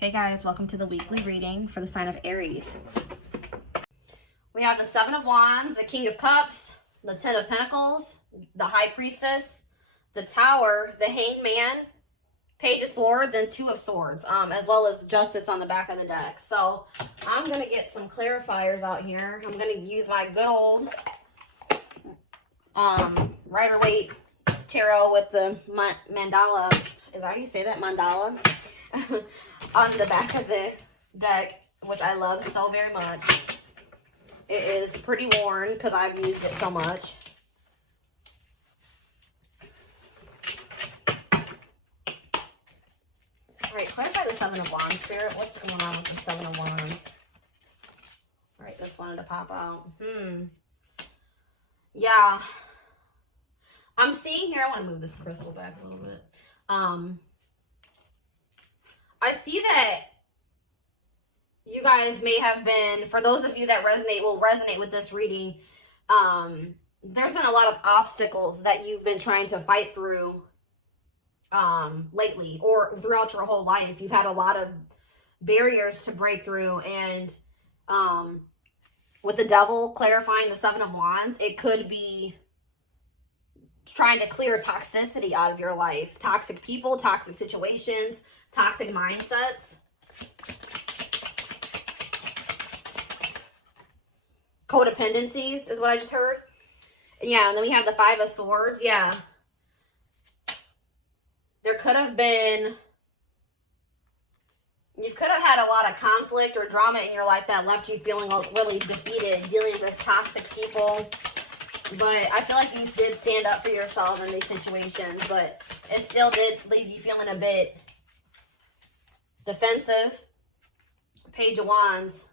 Hey guys, welcome to the weekly reading for the sign of Aries. We have the Seven of Wands, the King of Cups, the Ten of Pentacles, the High Priestess, the Tower, the Hanged Man, Page of Swords, and Two of Swords, as well as Justice on the back of the deck. So I'm going to get some clarifiers out here. I'm going to use my good old Rider-Waite Tarot with the mandala. Is that how you say that? Mandala? On the back of the deck, which I love so very much. It is pretty worn because I've used it so much. Alright, clarify the Seven of Wands, Spirit. What's going on with the Seven of Wands? Alright, just wanted to pop out. Yeah. I'm seeing here, I want to move this crystal back a little bit. I see that you guys may have been, for those of you that will resonate with this reading, there's been a lot of obstacles that you've been trying to fight through lately or throughout your whole life. You've had a lot of barriers to break through, and with the Devil clarifying the Seven of Wands, it could be trying to clear toxicity out of your life. Toxic people, toxic situations, toxic mindsets. Codependencies is what I just heard. Yeah, and then we have the Five of Swords. Yeah. There could have been, you could have had a lot of conflict or drama in your life that left you feeling really defeated, dealing with toxic people. But I feel like you did stand up for yourself in these situations, but it still did leave you feeling a bit defensive. Page of Wands.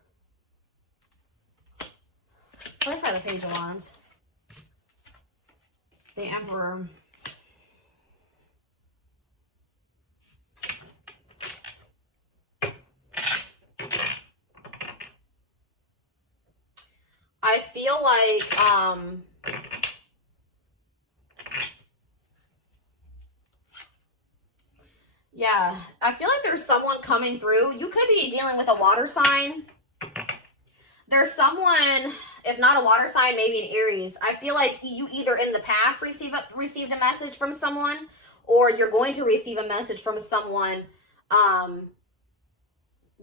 Clarify the Page of Wands. The Emperor. I feel like, yeah, I feel like there's someone coming through. You could be dealing with a water sign. There's someone, if not a water sign, maybe an Aries. I feel like you either in the past received a message from someone, or you're going to receive a message from someone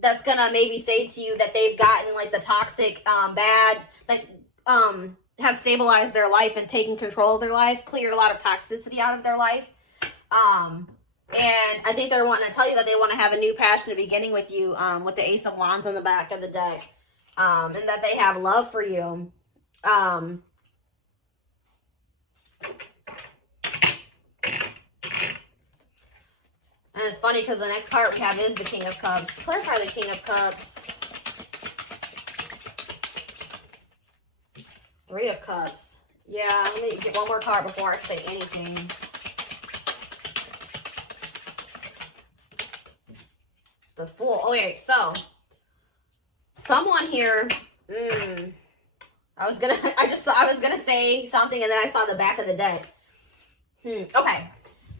that's gonna maybe say to you that they've gotten like the toxic, bad, like have stabilized their life and taken control of their life, cleared a lot of toxicity out of their life. And I think they're wanting to tell you that they want to have a new passionate beginning with you, with the Ace of Wands on the back of the deck. And that they have love for you. And it's funny because the next card we have is the King of Cups. Clarify the King of Cups. Three of Cups. Yeah, let me get one more card before I say anything. The Fool. Okay, so someone here, I was gonna say something and then I saw the back of the deck. Okay.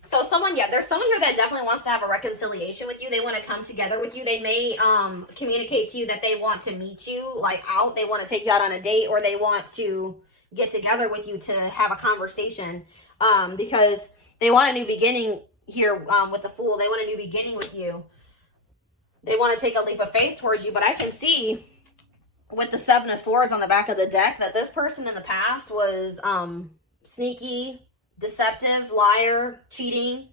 So someone, yeah, there's someone here that definitely wants to have a reconciliation with you. They want to come together with you. They may communicate to you that they want to meet you, like out. They want to take you out on a date, or they want to get together with you to have a conversation, because they want a new beginning here with the Fool. They want a new beginning with you. They want to take a leap of faith towards you, but I can see with the Seven of Swords on the back of the deck that this person in the past was sneaky, deceptive, liar, cheating.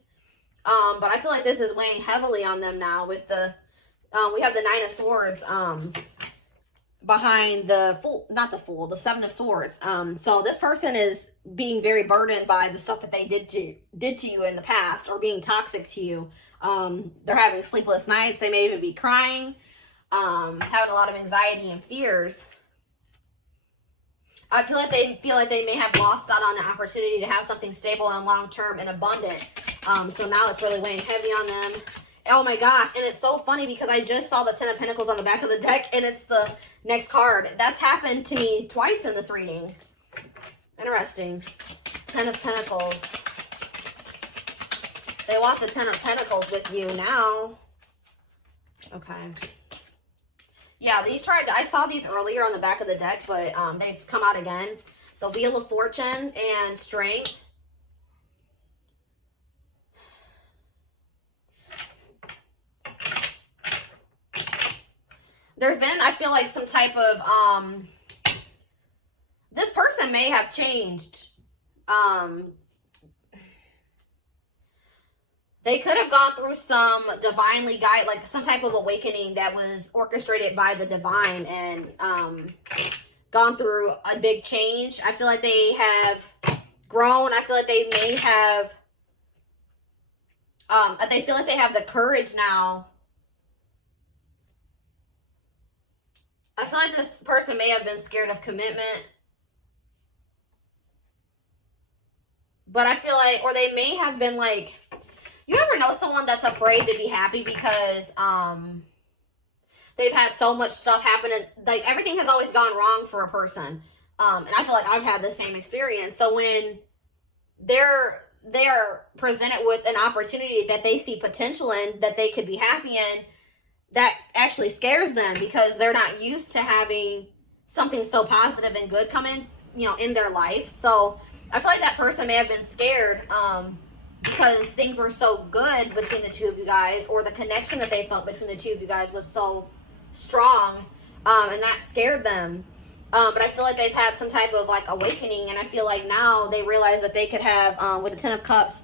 But I feel like this is weighing heavily on them now with the, we have the Nine of Swords behind the Fool, not the Fool, the Seven of Swords. So this person is being very burdened by the stuff that they did to you in the past, or being toxic to you. They're having sleepless nights. They may even be crying, having a lot of anxiety and fears. I feel like they may have lost out on an opportunity to have something stable and long-term and abundant. So now it's really weighing heavy on them. Oh my gosh. And it's so funny because I just saw the Ten of Pentacles on the back of the deck, and it's the next card. That's happened to me twice in this reading. Interesting. Ten of Pentacles. They want the Ten of Pentacles with you now. Okay. Yeah, these I saw these earlier on the back of the deck, but they've come out again. The Wheel of Fortune and Strength. There's been, I feel like, some type of, this person may have changed. They could have gone through some divinely guided, like some type of awakening that was orchestrated by the divine and gone through a big change. I feel like they have grown. I feel like they may have, they feel like they have the courage now. I feel like this person may have been scared of commitment. But I feel like, or they may have been like, you ever know someone that's afraid to be happy because they've had so much stuff happen and like everything has always gone wrong for a person. And I feel like I've had the same experience. So when they are presented with an opportunity that they see potential in, that they could be happy in, that actually scares them because they're not used to having something so positive and good come in, you know, in their life. So I feel like that person may have been scared because things were so good between the two of you guys, or the connection that they felt between the two of you guys was so strong, and that scared them. But I feel like they've had some type of like awakening, and I feel like now they realize that they could have, with the Ten of Cups,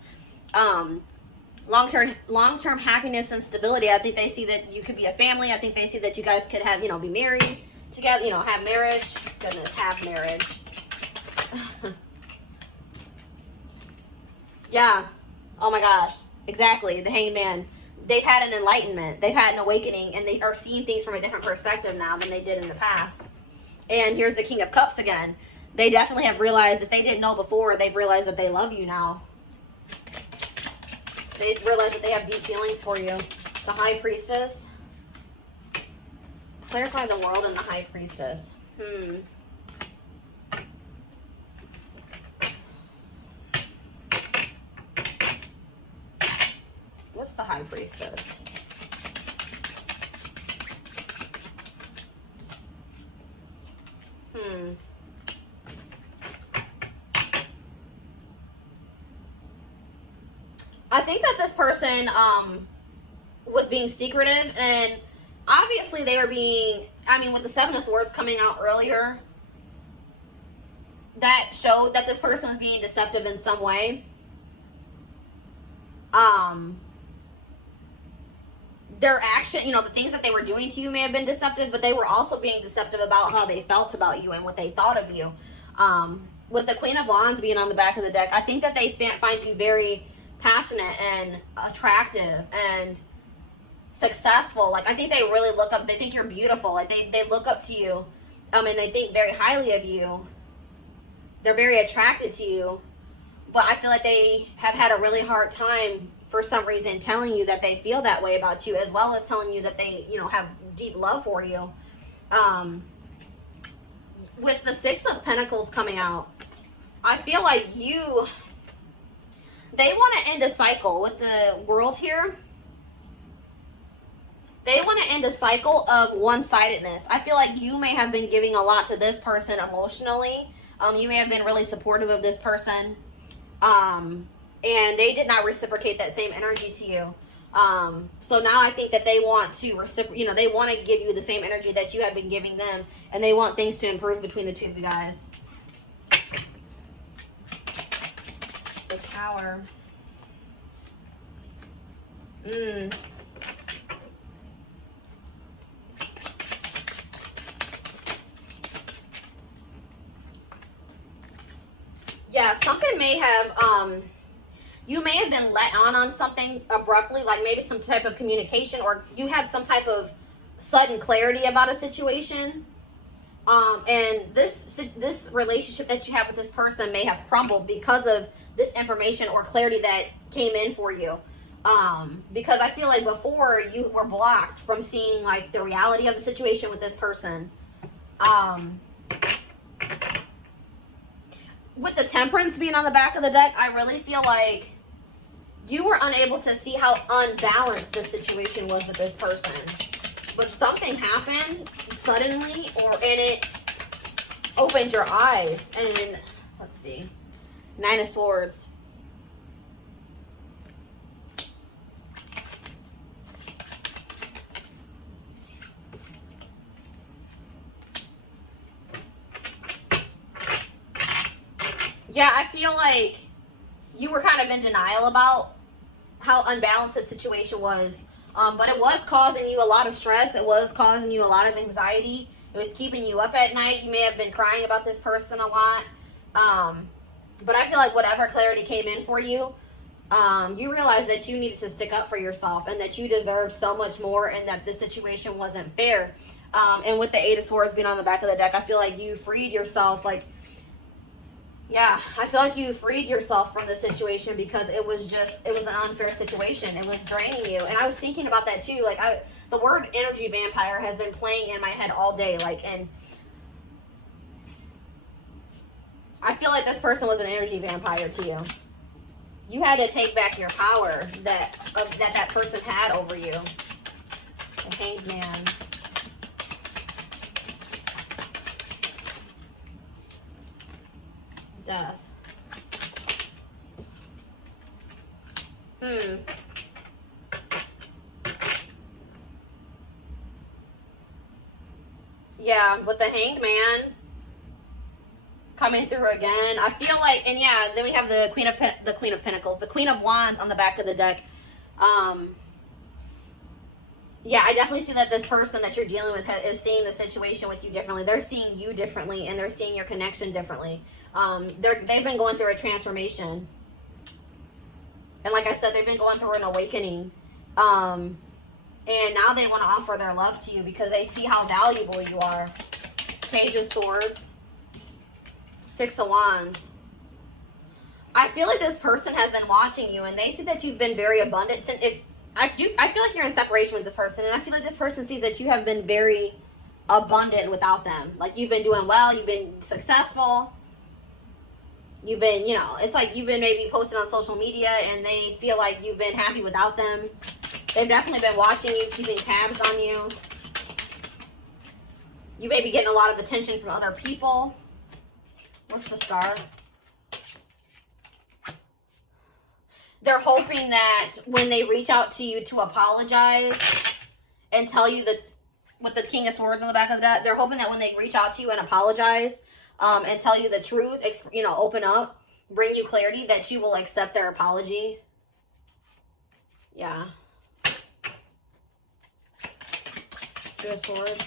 long-term happiness and stability. I think they see that you could be a family. I think they see that you guys could have, you know, be married together, you know, have marriage. Goodness, have marriage. Yeah. Oh my gosh. Exactly. The Hanged Man. They've had an enlightenment. They've had an awakening, and they are seeing things from a different perspective now than they did in the past. And here's the King of Cups again. They definitely have realized, if they didn't know before, they've realized that they love you now. They realize that they have deep feelings for you. The High Priestess. Clarify the world and the High Priestess. What's the High Priestess? I think that this person was being secretive, and obviously they were being, I mean, with the Seven of Swords coming out earlier, that showed that this person was being deceptive in some way. Their action, you know, the things that they were doing to you may have been deceptive, but they were also being deceptive about how they felt about you and what they thought of you. With the Queen of Wands being on the back of the deck, I think that they find you very passionate and attractive and successful. Like, I think they really look up, they think you're beautiful. Like, they look up to you, and they think very highly of you. They're very attracted to you, but I feel like they have had a really hard time for some reason telling you that they feel that way about you, as well as telling you that they, you know, have deep love for you. With the Six of Pentacles coming out, I feel like they want to end a cycle with the World here. They want to end a cycle of one-sidedness. I feel like you may have been giving a lot to this person emotionally. You may have been really supportive of this person. And they did not reciprocate that same energy to you. So now I think that they want to reciprocate, you know, they want to give you the same energy that you have been giving them, and they want things to improve between the two of you guys. The Tower. Yeah, something may have, you may have been let on something abruptly, like maybe some type of communication, or you had some type of sudden clarity about a situation. And this relationship that you have with this person may have crumbled because of this information or clarity that came in for you. Because I feel like before you were blocked from seeing like the reality of the situation with this person. With the Temperance being on the back of the deck, I really feel like You were unable to see how unbalanced the situation was with this person. But something happened suddenly, and it opened your eyes. And let's see. 9 of Swords. Yeah, I feel like you were kind of in denial about how unbalanced the situation was. But it was causing you a lot of stress. It was causing you a lot of anxiety. It was keeping you up at night. You may have been crying about this person a lot. But I feel like whatever clarity came in for you, you realized that you needed to stick up for yourself and that you deserved so much more and that this situation wasn't fair. And with the 8 of Swords being on the back of the deck, I feel like you freed yourself. Like, yeah, I feel like you freed yourself from the situation because it was an unfair situation. It was draining you. And I was thinking about that too. Like, the word energy vampire has been playing in my head all day. Like, and I feel like this person was an energy vampire to you. You had to take back your power that person had over you. The Hanged Man. Death. Yeah, with the Hanged Man coming through again, I feel like, and yeah, then we have the Queen of Pentacles, the Queen of Wands on the back of the deck. Yeah, I definitely see that this person that you're dealing with is seeing the situation with you differently. They're seeing you differently, and they're seeing your connection differently. They've been going through a transformation. And like I said, they've been going through an awakening. And now they want to offer their love to you because they see how valuable you are. Page of Swords. 6 of Wands. I feel like this person has been watching you, and they see that you've been very abundant. I feel like you're in separation with this person, and I feel like this person sees that you have been very abundant without them. Like, you've been doing well, you've been successful. You've been, you know, it's like you've been maybe posting on social media and they feel like you've been happy without them. They've definitely been watching you, keeping tabs on you. You may be getting a lot of attention from other people. What's the Star? They're hoping that when they reach out to you to apologize and tell you that, with the King of Swords on the back of that, they're hoping that when they reach out to you and apologize, and tell you the truth, you know, open up, bring you clarity, that you will accept their apology. Yeah. Two of Swords.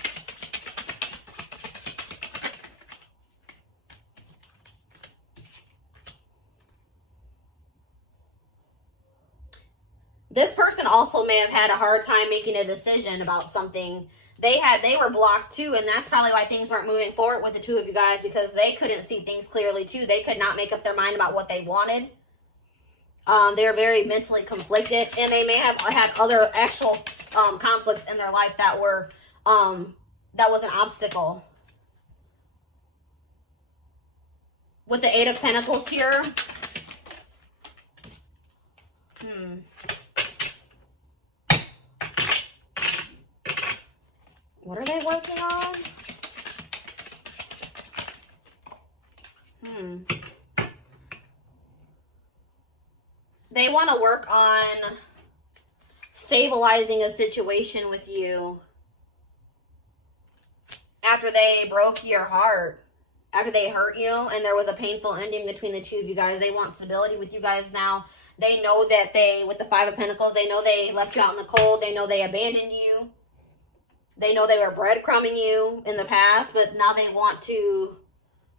This person also may have had a hard time making a decision about something. They were blocked too, and that's probably why things weren't moving forward with the two of you guys, because they couldn't see things clearly too. They could not make up their mind about what they wanted. They were very mentally conflicted, and they may have had other actual conflicts in their life that were that was an obstacle. With the 8 of Pentacles here. What are they working on? They want to work on stabilizing a situation with you after they broke your heart, after they hurt you, and there was a painful ending between the two of you guys. They want stability with you guys now. They know that with the 5 of Pentacles, they know they left you out in the cold. They know they abandoned you. They know they were breadcrumbing you in the past, but now they want to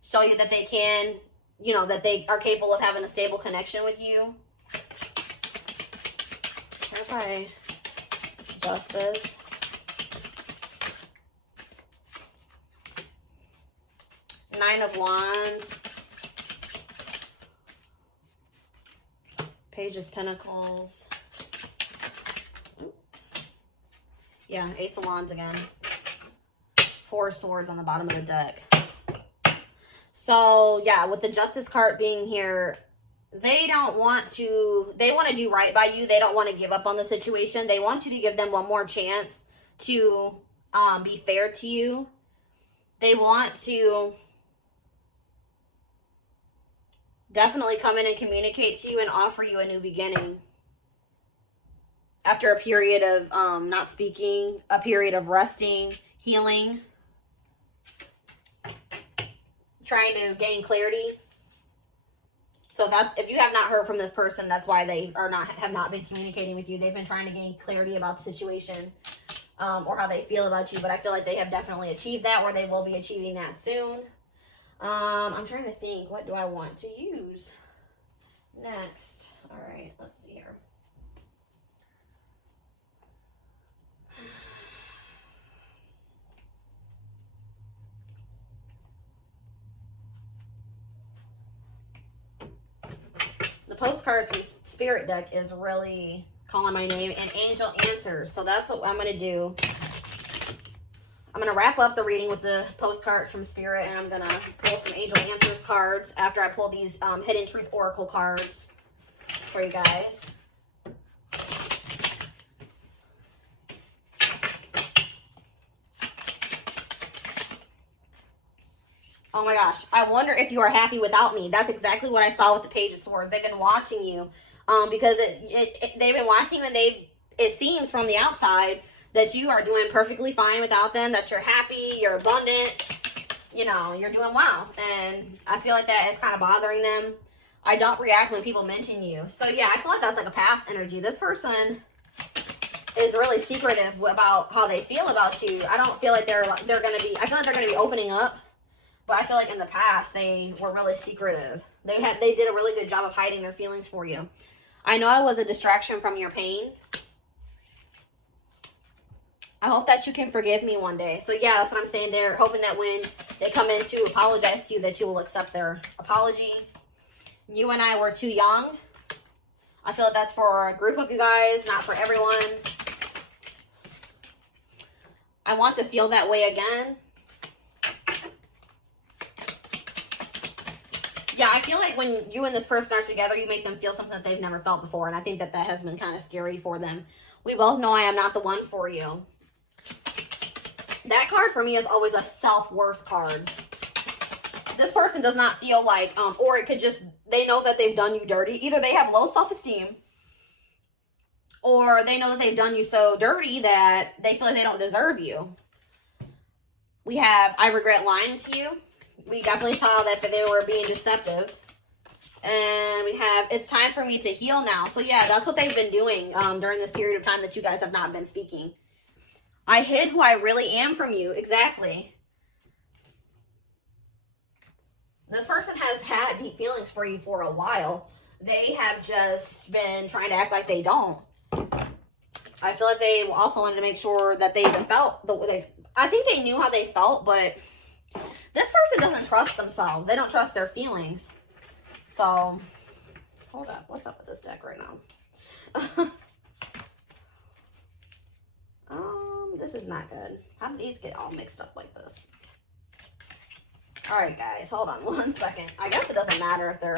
show you that they can, you know, that they are capable of having a stable connection with you. Okay. Justice. Nine of Wands. Page of Pentacles. Yeah, Ace of Wands again. 4 of Swords on the bottom of the deck. So, yeah, with the Justice card being here, they don't want to, they want to do right by you. They don't want to give up on the situation. They want you to give them one more chance to be fair to you. They want to definitely come in and communicate to you and offer you a new beginning. After a period of not speaking, a period of resting, healing, trying to gain clarity. So that's, if you have not heard from this person, that's why they have not been communicating with you. They've been trying to gain clarity about the situation or how they feel about you. But I feel like they have definitely achieved that, or they will be achieving that soon. I'm trying to think, what do I want to use next? All right, let's see here. The postcards from Spirit deck is really calling my name, and angel answers. So that's what I'm going to do. I'm going to wrap up the reading with the postcards from Spirit, and I'm going to pull some angel answers cards after I pull these Hidden Truth Oracle cards for you guys. Oh my gosh, I wonder if you are happy without me. That's exactly what I saw with the Page of Swords. They've been watching you because they've been watching you, and it seems from the outside that you are doing perfectly fine without them, that you're happy, you're abundant, you know, you're doing well. And I feel like that is kind of bothering them. I don't react when people mention you. So yeah, I feel like that's like a past energy. This person is really secretive about how they feel about you. I don't feel like they're going to be, I feel like they're going to be opening up. But I feel like in the past, they were really secretive. They did a really good job of hiding their feelings for you. I know I was a distraction from your pain. I hope that you can forgive me one day. So yeah, that's what I'm saying. They're hoping that when they come in to apologize to you, that you will accept their apology. You and I were too young. I feel like that's for a group of you guys, not for everyone. I want to feel that way again. Yeah, I feel like when you and this person are together, you make them feel something that they've never felt before. And I think that that has been kind of scary for them. We both know I am not the one for you. That card for me is always a self-worth card. This person does not feel like, or it could just, they know that they've done you dirty. Either they have low self-esteem, or they know that they've done you so dirty that they feel like they don't deserve you. We have, I regret lying to you. We definitely saw that they were being deceptive. And we have, it's time for me to heal now. So yeah, that's what they've been doing during this period of time that you guys have not been speaking. I hid who I really am from you. Exactly. This person has had deep feelings for you for a while. They have just been trying to act like they don't. I feel like they also wanted to make sure that they even felt the way I think they knew how they felt, but this person doesn't trust themselves. They don't trust their feelings. So, hold up. What's up with this deck right now? This is not good. How did these get all mixed up like this? All right, guys. Hold on one second. I guess it doesn't matter if they're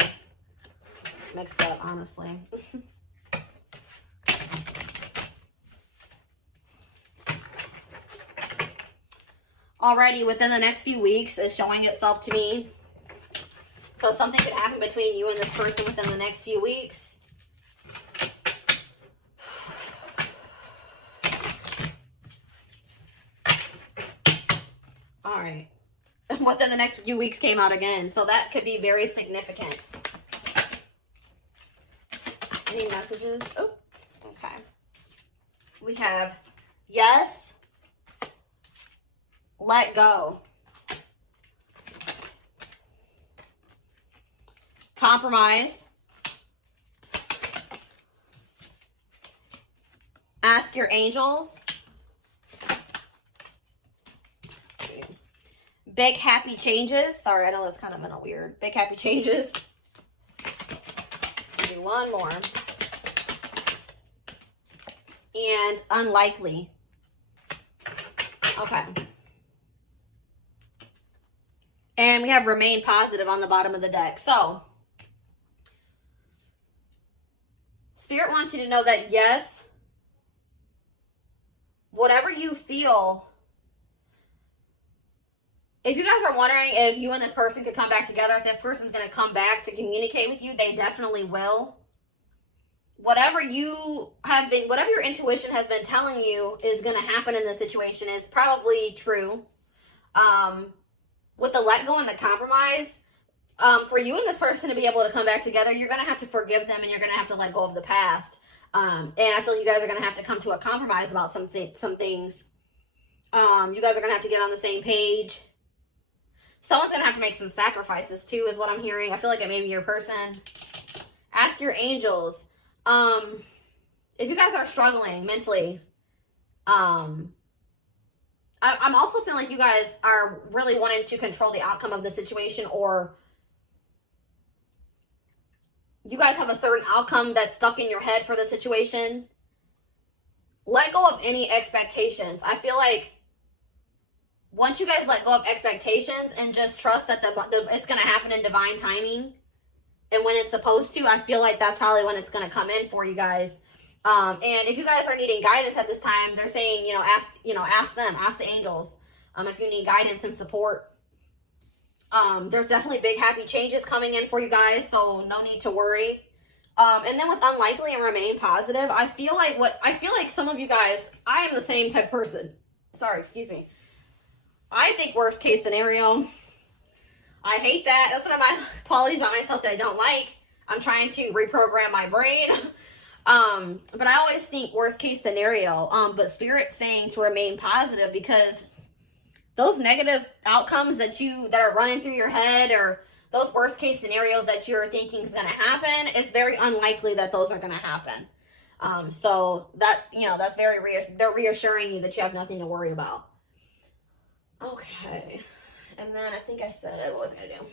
mixed up, honestly. Already within the next few weeks is showing itself to me. So something could happen between you and this person within the next few weeks. All right. Within the next few weeks came out again. So that could be very significant. Any messages? Oh, okay. We have yes. Let go. Compromise. Ask your angels. Big happy changes. Sorry, I know that's kind of been a weird. Big happy changes. Do one more. And unlikely. Okay. And we have remain positive on the bottom of the deck. So, Spirit wants you to know that, yes, whatever you feel, if you guys are wondering if you and this person could come back together, if this person's going to come back to communicate with you, they definitely will. Whatever your intuition has been telling you is going to happen in this situation is probably true. With the let go and the compromise, for you and this person to be able to come back together, you're going to have to forgive them and you're going to have to let go of the past. And I feel you guys are going to have to come to a compromise about some things. You guys are going to have to get on the same page. Someone's going to have to make some sacrifices too, is what I'm hearing. I feel like it may be your person. Ask your angels. If you guys are struggling mentally, I'm also feeling like you guys are really wanting to control the outcome of the situation, or you guys have a certain outcome that's stuck in your head for the situation. Let go of any expectations. I feel like once you guys let go of expectations and just trust that it's going to happen in divine timing, and when it's supposed to, I feel like that's probably when it's going to come in for you guys. And if you guys are needing guidance at this time, they're saying, ask them, ask the angels, if you need guidance and support. There's definitely big happy changes coming in for you guys, so no need to worry. And then with unlikely and remain positive, I feel like some of you guys, I am the same type of person. Sorry, excuse me. I think worst case scenario. I hate that. That's one of my qualities about myself that I don't like. I'm trying to reprogram my brain. But I always think worst case scenario. But Spirit's saying to remain positive, because those negative outcomes that are running through your head, or those worst case scenarios that you're thinking is going to happen, it's very unlikely that those are going to happen. So that, that's they're reassuring you that you have nothing to worry about. Okay. And then I think I said, what was I going to do?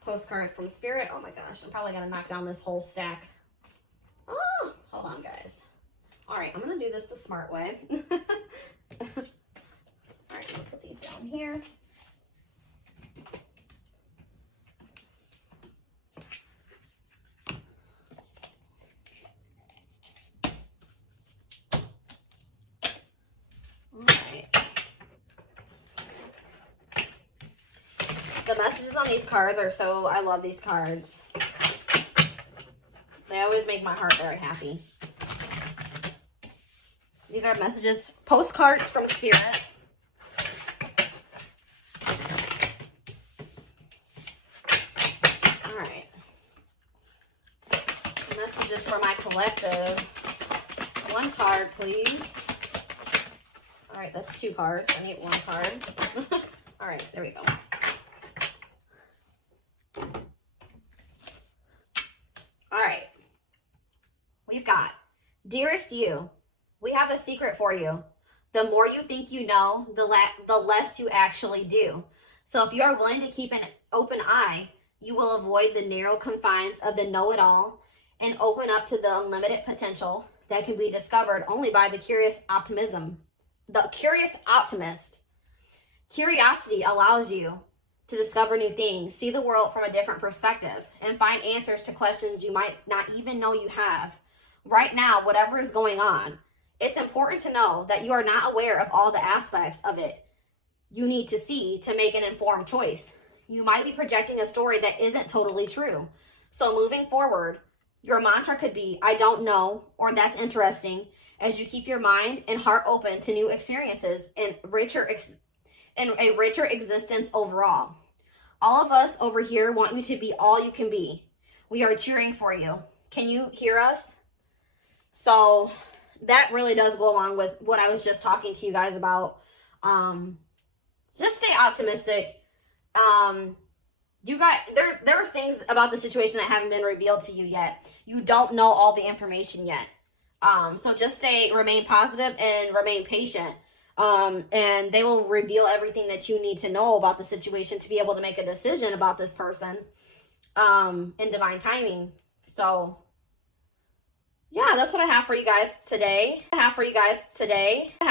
Postcard from Spirit. Oh my gosh, I'm probably going to knock down this whole stack. Oh, hold on, guys. All right, I'm going to do this the smart way. All right, I'm going to put these down here. The messages on these cards are I love these cards. They always make my heart very happy. These are messages, postcards from Spirit. All right. Messages for my collective. One card, please. All right, that's 2 cards. I need 1 card. All right, there we go. We've got, dearest you, we have a secret for you. The more you think you know, the less you actually do. So if you are willing to keep an open eye, you will avoid the narrow confines of the know-it-all and open up to the unlimited potential that can be discovered only by the curious optimism. The curious optimist. Curiosity allows you to discover new things, see the world from a different perspective, and find answers to questions you might not even know you have. Right now, whatever is going on, it's important to know that you are not aware of all the aspects of it you need to see to make an informed choice. You might be projecting a story that isn't totally true. So moving forward, your mantra could be, I don't know, or that's interesting, as you keep your mind and heart open to new experiences and a richer existence overall. All of us over here want you to be all you can be. We are cheering for you. Can you hear us? So that really does go along with what I was just talking to you guys about. Just stay optimistic. You guys, there's things about the situation that haven't been revealed to you yet. You don't know all the information yet. So just remain positive and remain patient. And they will reveal everything that you need to know about the situation to be able to make a decision about this person, in divine timing. So yeah, that's what I have for you guys today.